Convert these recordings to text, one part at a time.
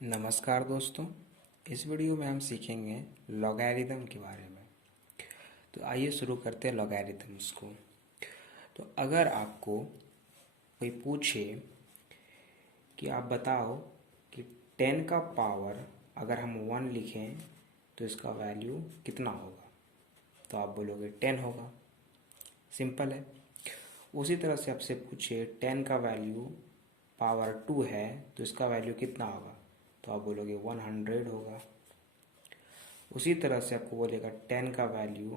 नमस्कार दोस्तों। इस वीडियो में हम सीखेंगे लॉगरिदम के बारे में। तो आइए शुरू करते हैं लॉगरिदम्स को। तो अगर आपको कोई पूछे कि आप बताओ कि 10 का पावर अगर हम 1 लिखें तो इसका वैल्यू कितना होगा, तो आप बोलोगे 10 होगा। सिंपल है। उसी तरह से आपसे पूछे 10 का वैल्यू पावर 2 है तो इसका वैल्यू कितना होगा, तो आप बोलोगे 100 होगा। उसी तरह से आपको बोलेगा 10 का वैल्यू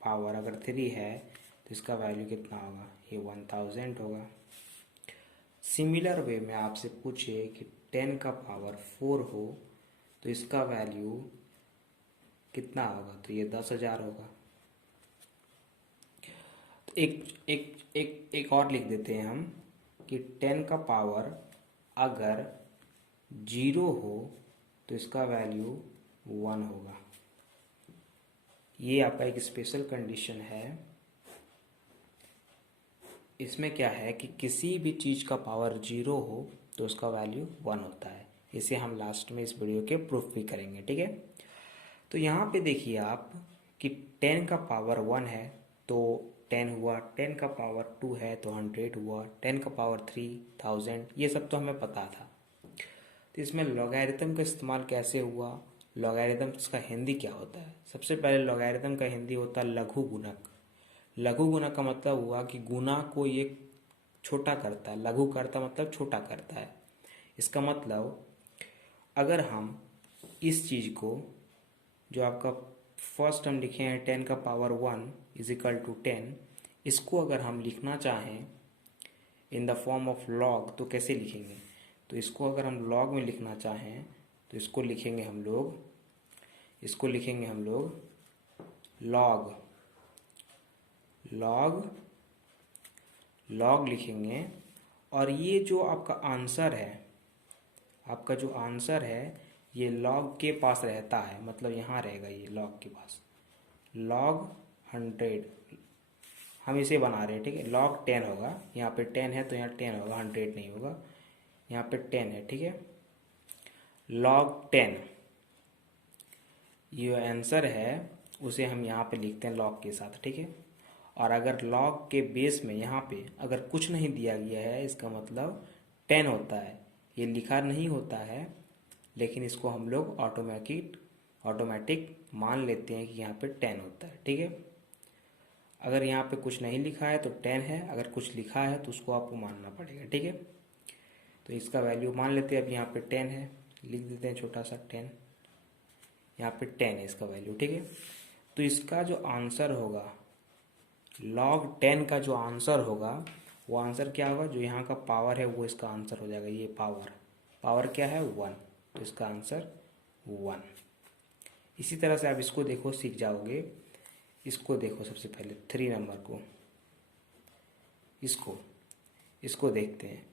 पावर अगर 3 है तो इसका वैल्यू कितना होगा, ये 1000 होगा। सिमिलर वे में आपसे पूछे कि 10 का पावर 4 हो तो इसका वैल्यू कितना होगा, तो ये 10,000 होगा। तो एक और लिख देते हैं हम कि 10 का पावर अगर 0 हो तो इसका वैल्यू 1 होगा। ये आपका एक स्पेशल कंडीशन है। इसमें क्या है कि किसी भी चीज़ का पावर 0 हो तो उसका वैल्यू 1 होता है। इसे हम लास्ट में इस वीडियो के प्रूफ भी करेंगे, ठीक है। तो यहाँ पे देखिए आप कि 10 का पावर 1 है तो 10 हुआ, 10 का पावर 2 है तो 100 हुआ, 10 का पावर 3000, ये सब तो हमें पता था। तो इसमें लॉगरिथम का इस्तेमाल कैसे हुआ, लॉगरिथम्स का हिंदी क्या होता है। सबसे पहले लॉगरिथम का हिंदी होता है लघु गुणक। लघु गुणक का मतलब हुआ कि गुना को ये छोटा करता है, लघु करता मतलब छोटा करता है। इसका मतलब अगर हम इस चीज़ को, जो आपका फर्स्ट हम लिखे हैं 10 का पावर 1 इज इक्वल टू 10, इसको अगर हम लिखना चाहें in the form of log तो कैसे लिखेंगे। तो इसको अगर हम लॉग में लिखना चाहें तो इसको लिखेंगे हम लोग लॉग लॉग लॉग लिखेंगे। और ये जो आपका आंसर है, ये लॉग के पास रहता है, मतलब यहाँ रहेगा, ये लॉग के पास लॉग 100 हम इसे बना रहे हैं, ठीक है। लॉग 10 होगा, यहाँ पे 10 है तो यहाँ 10 होगा, 100 नहीं होगा। यहाँ पे 10 है, ठीक है। लॉग 10 ये आंसर है, उसे हम यहाँ पे लिखते हैं लॉग के साथ, ठीक है। और अगर लॉग के बेस में यहाँ पे अगर कुछ नहीं दिया गया है, इसका मतलब 10 होता है। ये लिखा नहीं होता है, लेकिन इसको हम लोग ऑटोमेटिक मान लेते हैं कि यहाँ पे 10 होता है, ठीक है। अगर यहाँ पे कुछ नहीं लिखा है तो 10 है, अगर कुछ लिखा है तो उसको आपको मानना पड़ेगा, ठीक है। तो इसका वैल्यू मान लेते हैं। अब यहाँ पे 10 है, लिख देते हैं छोटा सा 10, यहाँ पे 10 है इसका वैल्यू, ठीक है। तो इसका जो आंसर होगा, लॉग 10 का जो आंसर होगा, वो आंसर क्या होगा, जो यहाँ का पावर है वो इसका आंसर हो जाएगा। ये पावर क्या है 1, तो इसका आंसर 1। इसी तरह से आप इसको देखो, सीख जाओगे। इसको देखो, सबसे पहले 3 नंबर को, इसको देखते हैं।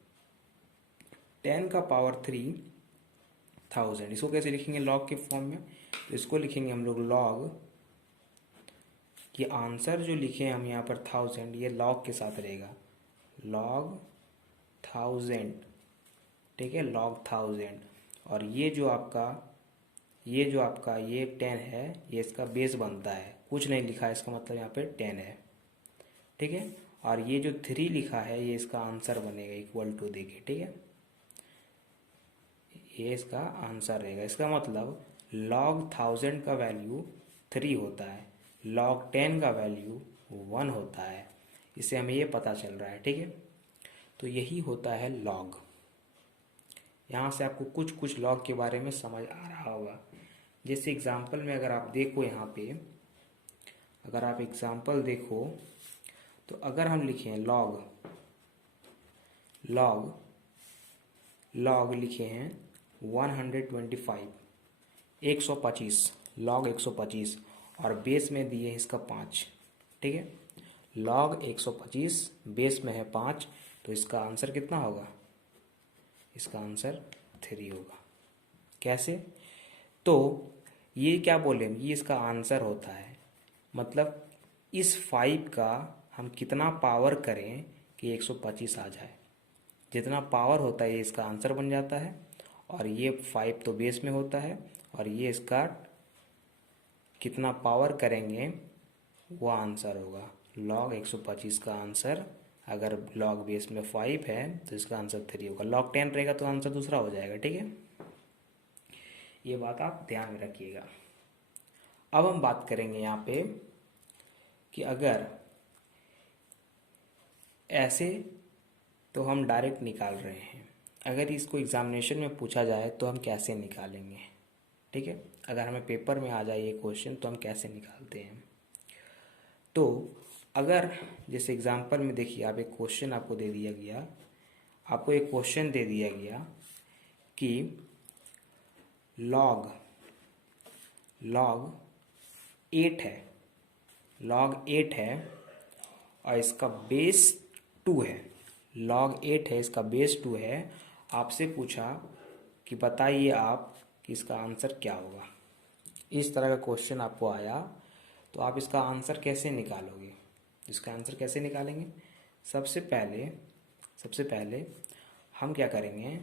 10 का पावर 3000, इसको कैसे लिखेंगे लॉग के फॉर्म में, तो इसको लिखेंगे हम लोग लॉग, कि आंसर जो लिखे हम यहाँ पर 1000, ये लॉग के साथ रहेगा, लॉग 1000, ठीक है, लॉग 1000। और ये जो आपका ये 10 है, ये इसका बेस बनता है, कुछ नहीं लिखा है, इसका मतलब यहाँ पे 10 है, ठीक है। और ये जो 3 लिखा है, ये इसका आंसर बनेगा, इक्वल टू देके, ठीक है, ये इसका आंसर रहेगा। इसका मतलब लॉग 1000 का वैल्यू 3 होता है, लॉग 10 का वैल्यू 1 होता है। इससे हमें ये पता चल रहा है, ठीक है। तो यही होता है लॉग। यहाँ से आपको कुछ लॉग के बारे में समझ आ रहा होगा। जैसे एग्जाम्पल में अगर आप देखो, यहाँ पे अगर आप एग्जाम्पल देखो, तो अगर हम लिखें लॉग लिखे हैं 125, 125, लॉग 125, और बेस में दिए हैं इसका 5, ठीक है। लॉग 125 बेस में है 5, तो इसका आंसर कितना होगा, इसका आंसर 3 होगा। कैसे, तो ये क्या बोले, ये इसका आंसर होता है, मतलब इस 5 का हम कितना पावर करें कि 125 आ जाए। जितना पावर होता है ये इसका आंसर बन जाता है। और ये 5 तो बेस में होता है, और ये इसका कितना पावर करेंगे वो आंसर होगा। log 125 का आंसर, अगर log बेस में 5 है तो इसका आंसर 3 होगा। log 10 रहेगा तो आंसर दूसरा हो जाएगा, ठीक है। ये बात आप ध्यान में रखिएगा। अब हम बात करेंगे यहाँ पे कि अगर ऐसे तो हम डायरेक्ट निकाल रहे हैं, अगर इसको एग्जामिनेशन में पूछा जाए तो हम कैसे निकालेंगे, ठीक है। अगर हमें पेपर में आ जाए ये क्वेश्चन तो हम कैसे निकालते हैं। तो अगर जैसे एग्जाम्पल में देखिए, आप एक क्वेश्चन आपको दे दिया गया, आपको एक क्वेश्चन दे दिया गया कि log 8 है, log 8 है और इसका बेस 2 है, log 8 है, इसका बेस 2 है। आपसे पूछा कि बताइए आप कि इसका आंसर क्या होगा। इस तरह का क्वेश्चन आपको आया तो आप इसका आंसर कैसे निकालोगे, इसका आंसर कैसे निकालेंगे। सबसे पहले हम क्या करेंगे,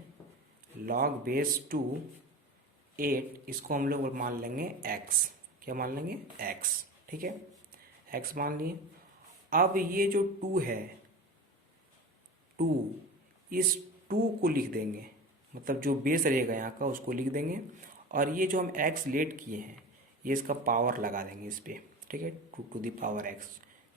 log बेस 2 8 इसको हम लोग मान लेंगे x, क्या मान लेंगे x, ठीक है, x मान लिए। अब ये जो 2 है, 2, इस 2 को लिख देंगे, मतलब जो बेस रहेगा यहाँ का उसको लिख देंगे, और ये जो हम x लेट किए हैं ये इसका पावर लगा देंगे इस पर, ठीक है, 2 टू द पावर x।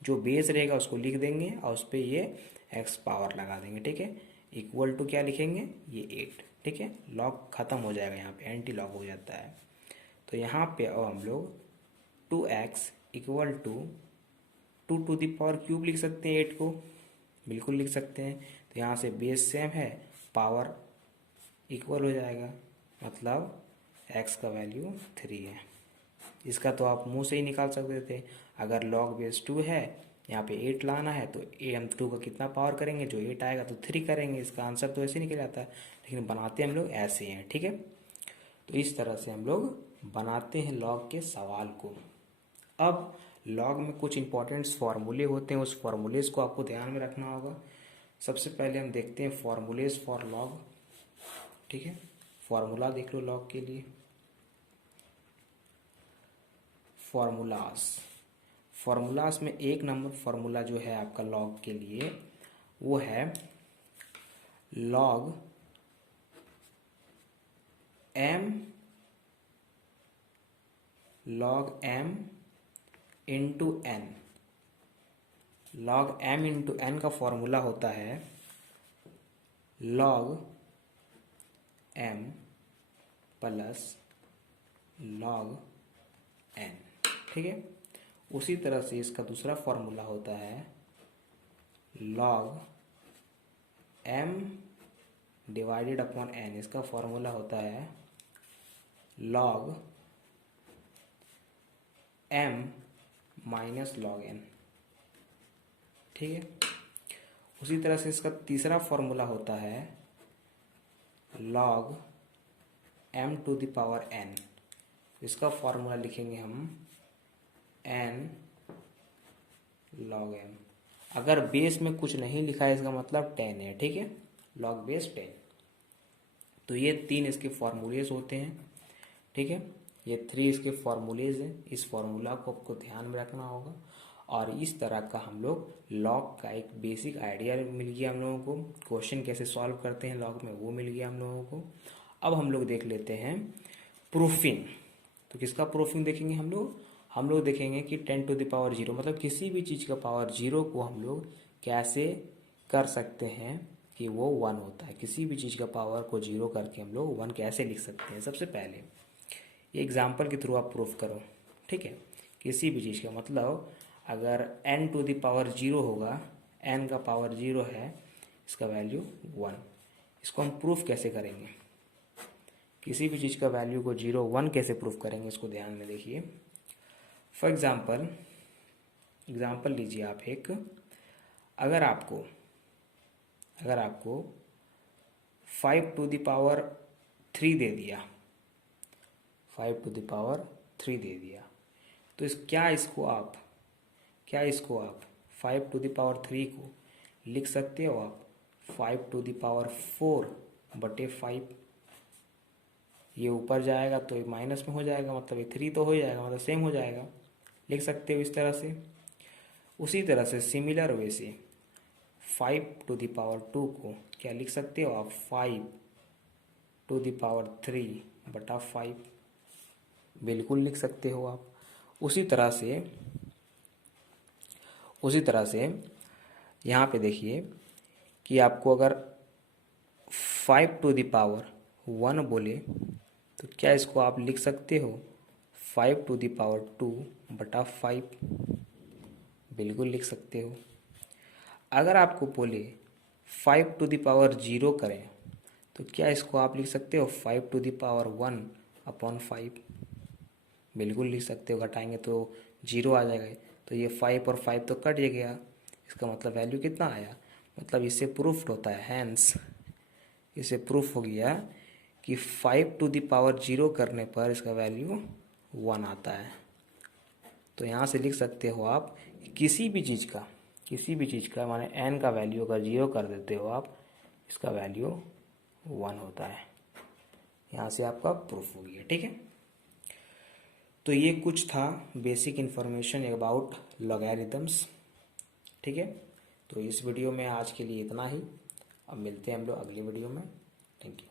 जो बेस रहेगा उसको लिख देंगे और उस पर ये x पावर लगा देंगे, ठीक है। इक्वल टू क्या लिखेंगे, ये 8, ठीक है। लॉग खत्म हो जाएगा, यहाँ पे एंटी लॉग हो जाता है। तो यहाँ पे अब हम लोग 2x equal to 2 to the power cube लिख सकते हैं, 8 को बिल्कुल लिख सकते हैं। तो यहाँ से बेस सेम है, पावर इक्वल हो जाएगा, मतलब x का वैल्यू 3 है। इसका तो आप मुंह से ही निकाल सकते थे। अगर log बेस 2 है, यहाँ पे 8 लाना है तो हम 2 का कितना पावर करेंगे, जो 8 आएगा तो 3 करेंगे। इसका आंसर तो ऐसे निकल जाता है, लेकिन बनाते हम लोग ऐसे हैं, ठीक है। तो इस तरह से हम लोग बनाते हैं log के सवाल को। अब log में कुछ इंपॉर्टेंट फार्मूले होते हैं, उस फार्मूलेज को आपको ध्यान में रखना होगा। सबसे पहले हम देखते हैं फार्मूलेज फॉर log, ठीक है। फार्मूला देख लो log के लिए, फार्मूलास में एक नंबर फार्मूला जो है आपका log के लिए वो है log m into n। log m into n का फॉर्मूला होता है log m plus log n, ठीक है। उसी तरह से इसका दूसरा फॉर्मूला होता है log m divided upon n। इसका फॉर्मूला होता है log m minus log n, ठीक है। उसी तरह से इसका तीसरा फॉर्मूला होता है log m to the power n। इसका फॉर्मूला लिखेंगे हम n log m। अगर बेस में कुछ नहीं लिखा है इसका मतलब 10 है, ठीक है, log बेस 10। तो ये 3 इसके फॉर्मूलेज होते हैं, ठीक है। ये 3 इसके फॉर्मूलेज हैं। इस फॉर्मूला को आपको ध्यान में रखना होगा, और इस तरह का हम लोग log का एक बेसिक आइडिया मिल गया हम लोगों को। क्वेश्चन कैसे सॉल्व करते हैं log में वो मिल गया हम लोगों को। अब हम लोग देख लेते हैं प्रूफिंग। तो किसका प्रूफिंग देखेंगे हम लोग देखेंगे कि 10 टू द पावर 0, मतलब किसी भी चीज़ का पावर 0 को हम लोग कैसे कर सकते हैं कि वो 1 होता है। किसी भी चीज़ का पावर को 0 करके हम लोग 1 कैसे लिख सकते हैं। सबसे पहले ये एग्जाम्पल के थ्रू आप प्रूफ करो, ठीक है। किसी भी चीज़ का मतलब अगर n टू द पावर 0 होगा, n का पावर 0 है, इसका वैल्यू 1। इसको हम प्रूफ कैसे करेंगे, किसी भी चीज़ का वैल्यू को 0 1 कैसे प्रूफ करेंगे, इसको ध्यान में देखिए। फॉर एग्जाम्पल लीजिए आप एक, अगर आपको 5 टू द पावर 3 दे दिया, 5 टू द पावर 3 दे दिया, तो क्या इसको आप 5 टू द पावर 3 को लिख सकते हो आप 5 टू द पावर 4 बटे 5, ये ऊपर जाएगा तो ये माइनस में हो जाएगा, मतलब ये 3 तो हो जाएगा, मतलब सेम हो जाएगा। लिख सकते हो इस तरह से। उसी तरह से सिमिलर वे से 5⁻² को क्या लिख सकते हो आप, 5⁻3/5 बिल्कुल लिख सकते हो आप। उसी तरह से यहाँ पे देखिए कि आपको अगर 5⁻1 बोले तो क्या इसको आप लिख सकते हो 5⁻2/5 बिल्कुल लिख सकते हो। अगर आपको बोले 5⁻0 करें तो क्या इसको आप लिख सकते हो 5⁻1/5 बिल्कुल लिख सकते हो। घटाएंगे तो 0 आ जाएगा, तो ये 5 और 5 तो कट गया, इसका मतलब वैल्यू कितना आया, मतलब इससे प्रूफ होता है, हैंस इससे प्रूफ हो गया कि 5⁻0 करने पर इसका वैल्यू 1 आता है। तो यहाँ से लिख सकते हो आप किसी भी चीज़ का माने n का वैल्यू अगर 0 कर देते हो आप, इसका वैल्यू 1 होता है। यहाँ से आपका प्रूफ हो गया, ठीक है। तो ये कुछ था बेसिक इन्फॉर्मेशन अबाउट लॉगरिथम्स, ठीक है। तो इस वीडियो में आज के लिए इतना ही, अब मिलते हैं हम लोग अगली वीडियो में। Thank you.